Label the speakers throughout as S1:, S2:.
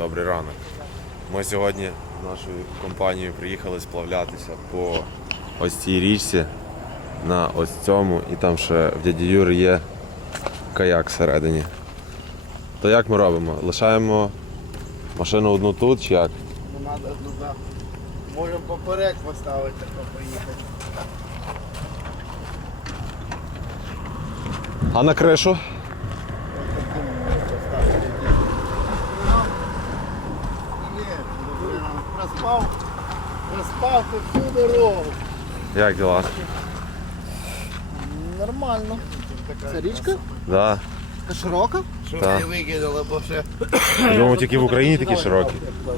S1: Добрий ранок. Ми сьогодні нашою компанією приїхали сплавлятися по ось цій річці на ось цьому, і там ще в дяді Юри є каяк всередині. То як ми робимо? Лишаємо машину одну тут чи як?
S2: Не треба туди. Можемо поперек поставити, поїхати.
S1: А на кришу?
S2: Проспав ти всю дорогу.
S1: Як діла?
S2: Нормально. Це річка?
S1: Да.
S2: Така широка? Що
S1: Так.
S2: не викидали, бо ще...
S1: Я думаю, тільки в Україні такі широкі.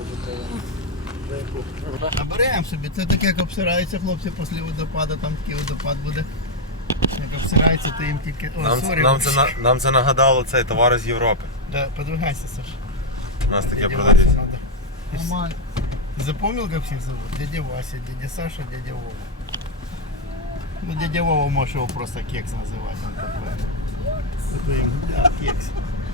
S2: А беремо собі, це таке, як обсираються хлопці після водопаду, там такий водопад буде. Як обсираються, то їм тільки...
S1: Нам це нагадало цей товар з Європи.
S2: Да, подвигайся, Саш.
S1: У нас таке
S2: Дядя
S1: продається.
S2: Вася надо. Нормально. Ты запомнил, как всех зовут? Дядя Вася, дядя Саша, дядя Вова. Ну, дядя Вова, можешь его просто Кекс называть. Он такой. Это им, да, Кекс.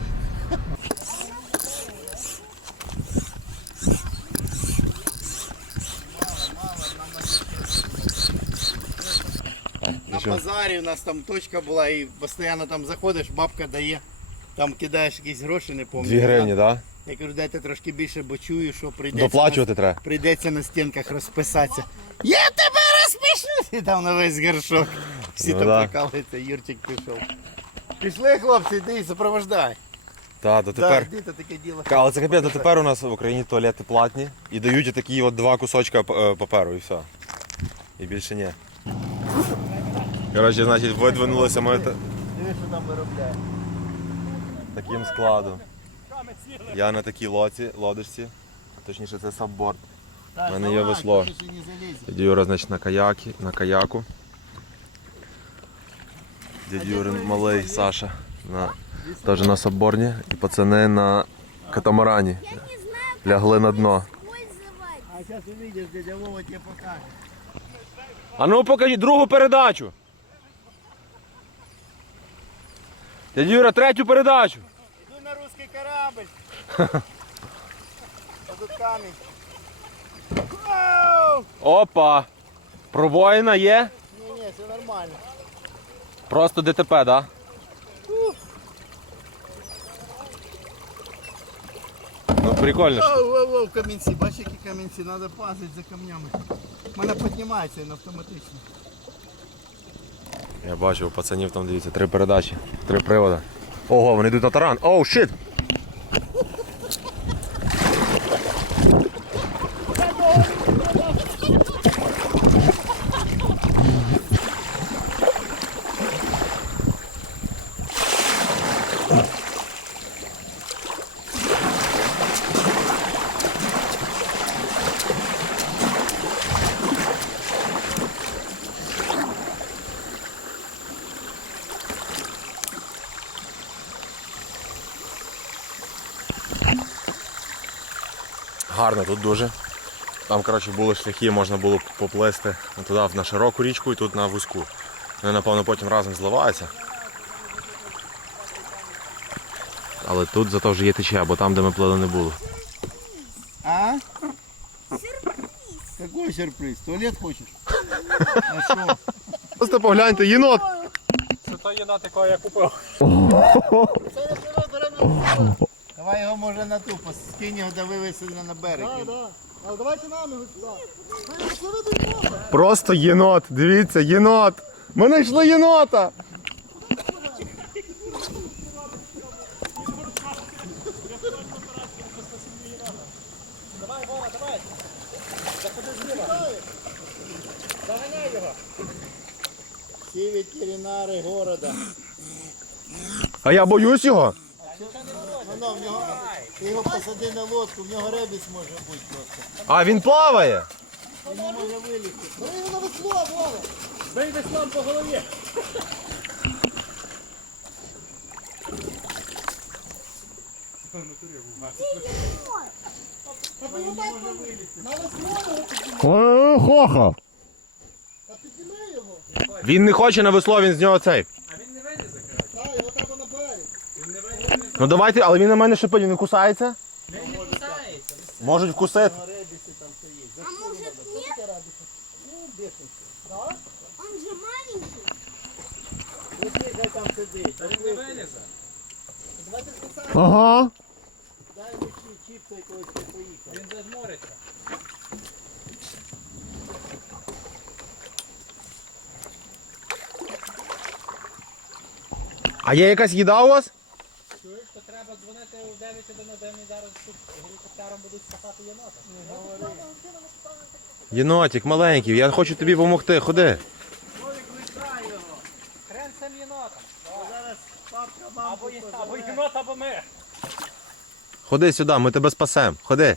S2: На базарі у нас там точка була і постійно там заходиш, бабка дає, там кидаєш якісь гроші, не пам'ятаю.
S1: 2 гривні, так? Да?
S2: Я кажу, дайте трошки більше, бо чую, що прийдеться,
S1: Доплачувати треба.
S2: прийдеться на стінках розписатися. Я тебе розпишу! І там на весь горшок. Всі
S1: Ну
S2: там
S1: да.
S2: прикалуються, Юрчик пішов. Пішли, хлопці, йди, супровождай.
S1: Так, дотепер.
S2: Да, йди, то таке діло.
S1: Але це капець, дотепер у нас в Україні туалети платні і дають такі от 2 кусочка паперу і все. І більше ні. Коротше, значить, видвинулися ми
S2: Диви, що там виробляє.
S1: таким складом. Я на такій лодочці, точніше це сабборд.
S2: Так,
S1: У мене є
S2: давай,
S1: весло.
S2: ти ще не залізеш.
S1: Дядя Юра, значить, на каяку. Дядя Юрин малий, Саша, теж на сабборні. І пацани на катамарані. Лягли на дно.
S2: А зараз увидиш, дядя Вова тебе покаже.
S1: А ну покажіть другу передачу. Дядя Юра, 3-ю передачу.
S2: Іду на русский корабль. А тут камінь. Оу!
S1: Опа. Пробоїна є?
S2: Ні, все нормально.
S1: Просто ДТП, так? Да? Ну прикольно.
S2: Воу, камінці, бачиш, які камінці, треба пазити за камнями. У мене піднімається він автоматично.
S1: Я бачу, у пацанів там, дивіться, 3 передачі, 3 привода. Ого, вони йдуть на таран. Оу, щит! Гарно тут дуже. Там, коротше, були шляхи, можна було поплисти туди на широку річку і тут на вузьку. Вони, напевно, потім разом зливаються. Але тут зато вже є течія, бо там, де ми плили, не було.
S2: А? Сюрприз. Какой сюрприз? Туалет хочеш? А що?
S1: Просто погляньте, єнот!
S3: Це та єнот, якого я купив.
S2: Давай його може на ту, скинь його да вивеси на берег.
S4: Але давайте нами сюди.
S1: Просто єнот, дивіться, єнот! Ми знайшли єнота!
S3: Давай, Вова, давай. Заходи зліва. Заганяй його.
S2: Всі ветеринари города.
S1: А я боюсь його!
S2: Ну, в нього, ти його посади на лодку, в нього ребіс може бути просто.
S1: А, він плаває!
S2: Він не може вилізти.
S4: Бери його на весло, Вова.
S3: Бий веслом по голові.
S4: На весло його підніми.
S1: Хоха!
S4: Та підніми його.
S1: Він не хоче на весло, він з нього цей.
S3: А він не вилізе, коротше.
S4: Так, його треба на берег.
S3: Він не вилізе.
S1: Ну давайте, але він на мене шипить, він не кусається.
S3: Він не кусається.
S1: Можуть вкусити.
S2: Ребіси там все є.
S5: А может нет?
S2: Ну, бешенство.
S5: Он же маленький.
S2: Ось є, хай там сидить.
S3: Та він не вилізе.
S2: Давайте спасаємо.
S1: Ага.
S2: Дай мені чіпса якогось не поїхав.
S3: Він зажмуриться.
S1: А є якась їда у вас?
S3: Чуєш, то треба дзвонити у 911, зараз тут гелікоптером будуть спасати єнота.
S1: Єнотик маленький, я хочу тобі допомогти, ходи.
S3: Хрен цим єнотом.
S2: Зараз папка, мамку
S3: Або єнот, або ми.
S1: Ходи сюди, ми тебе спасемо. Ходи.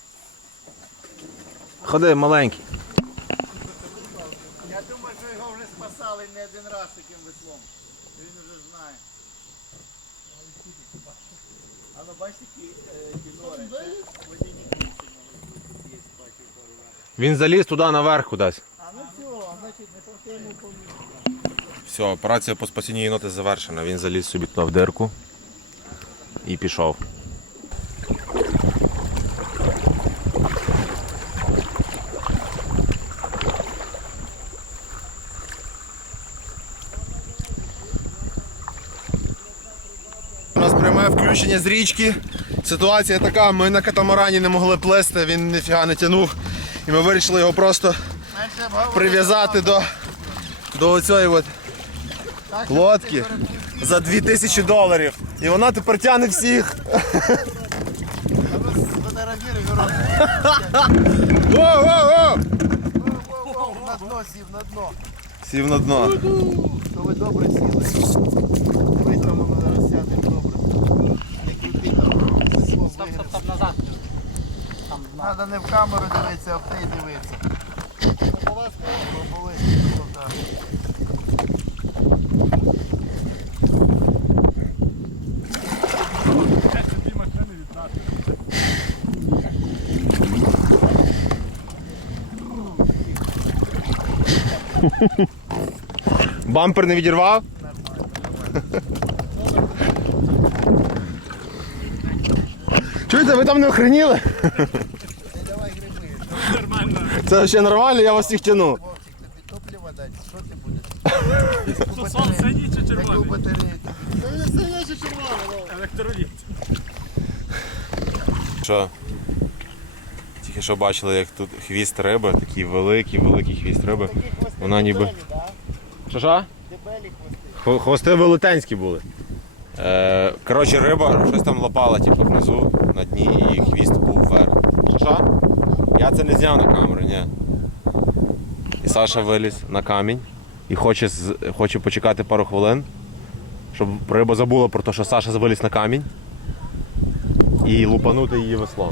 S1: Ходи, маленький.
S2: Я думаю, що його вже спасали не один раз таким веслом. Він вже знає. А ну бачите, які нори. Водяні кільці є, бачите, пару раз.
S1: Він заліз туди наверх кудись.
S2: А ну все, значить не по всьому помітно.
S1: Все, операція по спасінню єнота завершена. Він заліз собі туди в дирку і пішов. У нас пряме включення з річки. Ситуація така, ми на катамарані не могли плисти, він ніфіга не тягнув. І ми вирішили його просто прив'язати до цієї от лодки за $2000. І вона тепер тягне всіх.
S2: Фотографіруй, город.
S1: Воу-воу-воу!
S2: На дно сів, на дно.
S1: Сів на дно.
S2: То ви добре сіли. Ви там воно зараз сяде добре. Не крути там. Весло виграє.
S3: Стоп, назад.
S2: Треба не в камеру дивитися, а в те й дивитися. Поболить.
S1: Бампер не відірвав? Чуєте, ви там не охреніли?
S2: Давай гриби.
S3: Нормально.
S1: Це взагалі нормально, я вас всіх тяну.
S2: Вовчик, тобі топливо дати? Що ти будеш?
S3: Що сон синій чи
S2: Яку
S3: червоний?
S2: батарею?
S4: Сильніше червоне.
S3: Електроліт.
S1: Що? Тільки що бачили, як тут хвіст риби, такий великий хвіст риби. Вона ніби. Що?
S2: Дебелі хвости.
S1: Хвости велетенські були. Коротше, риба щось там лапала типу, внизу на дні і хвіст був вверх. Що? Я це не зняв на камеру, ні. І Саша виліз на камінь і хоче почекати пару хвилин, щоб риба забула про те, що Саша виліз на камінь і лупанути її веслом.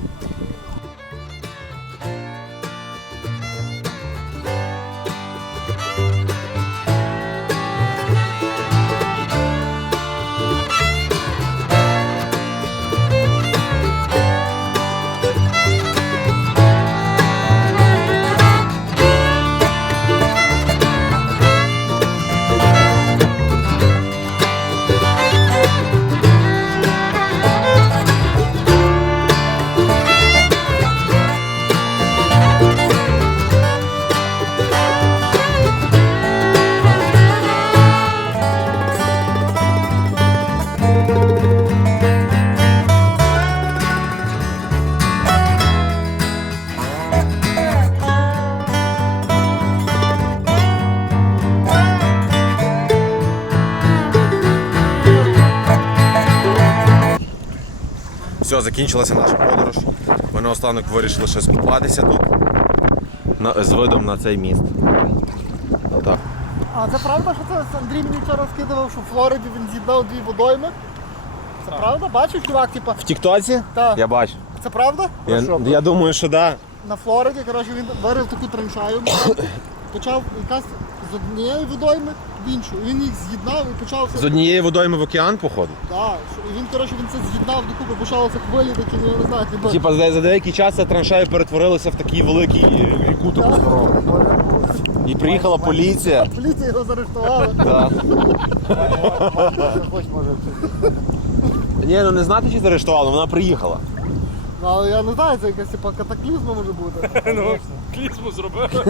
S1: Все, закінчилася наша подорож. Ми наостанок вирішили ще скупатися тут з видом на цей міст. Так.
S4: А це правда, що це Андрій мені вчора скидував, що в Флориді він з'єднав 2 водойми? Це правда? Бачиш, чувак, типа,
S1: В Тіктоці?
S4: Так.
S1: Я бачу.
S4: це правда?
S1: Я думаю, що так.
S4: На Флориді, коротше, він вирив таку траншею, почав якраз з однієї водойми в іншу. І він їх з'єднав і почався.
S1: З однієї водойми в океан, походу.
S4: Так, і він, коротше, він це з'єднав докупи, почалися хвилі такі, ну я не знаю, типу.
S1: Типа за деякий час ця траншея перетворилася в такий великий ріку таку здорову. І приїхала поліція.
S4: Поліція його заарештувала.
S1: Да.
S2: Хоч може.
S1: Ні, ну не знати, чи заарештували, вона приїхала.
S4: Ну, але я не знаю, це якась типа катаклізма може бути.
S6: Ну, клізму зробили.